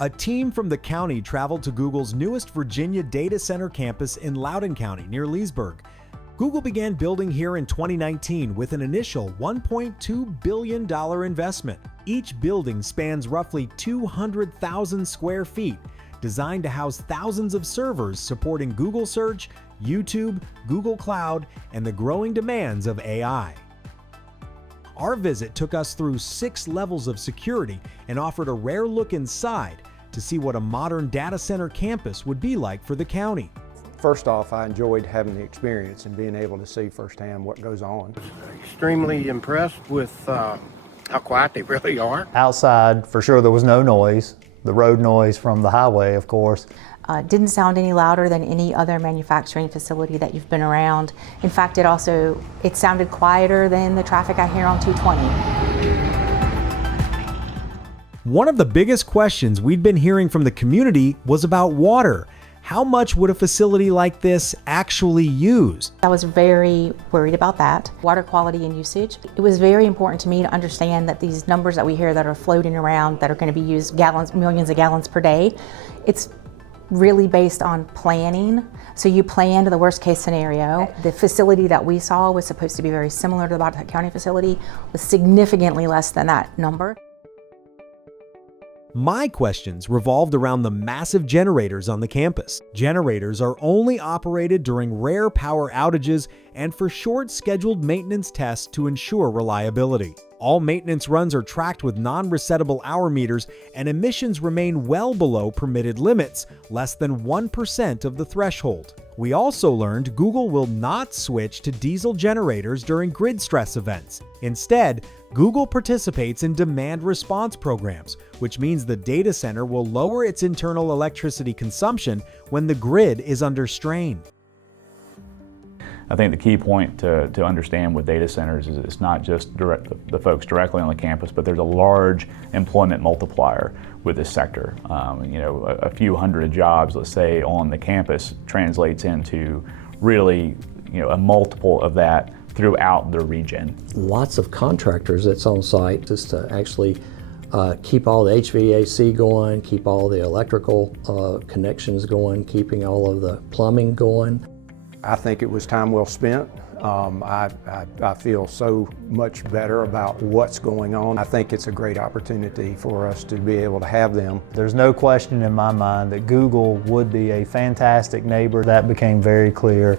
A team from the county traveled to Google's newest Virginia data center campus in Loudoun County near Leesburg. Google began building here in 2019 with an initial $1.2 billion investment. Each building spans roughly 200,000 square feet, designed to house thousands of servers supporting Google Search, YouTube, Google Cloud, and the growing demands of AI. Our visit took us through 6 levels of security and offered a rare look inside to see what a modern data center campus would be like for the county. First off, I enjoyed having the experience and being able to see firsthand what goes on. Extremely impressed with how quiet they really are. Outside, for sure, there was no noise. The road noise from the highway, of course. Didn't sound any louder than any other manufacturing facility that you've been around. In fact, it sounded quieter than the traffic I hear on 220. One of the biggest questions we'd been hearing from the community was about water. How much would a facility like this actually use? I was very worried about that. Water quality and usage. It was very important to me to understand that these numbers that we hear that are floating around that are going to be used millions of gallons per day, it's really based on planning. So you planned the worst case scenario. The facility that we saw was supposed to be very similar to the Botetourt County facility, was significantly less than that number. My questions revolved around the massive generators on the campus. Generators are only operated during rare power outages and for short scheduled maintenance tests to ensure reliability. All maintenance runs are tracked with non-resettable hour meters, and emissions remain well below permitted limits, less than 1% of the threshold. We also learned Google will not switch to diesel generators during grid stress events. Instead, Google participates in demand response programs, which means the data center will lower its internal electricity consumption when the grid is under strain. I think the key point to understand with data centers is it's not just the folks directly on the campus, but there's a large employment multiplier with this sector. A few hundred jobs, let's say, on the campus translates into really, a multiple of that throughout the region. Lots of contractors that's on site just to actually keep all the HVAC going, keep all the electrical connections going, keeping all of the plumbing going. I think it was time well spent. I feel so much better about what's going on. I think it's a great opportunity for us to be able to have them. There's no question in my mind that Google would be a fantastic neighbor. That became very clear.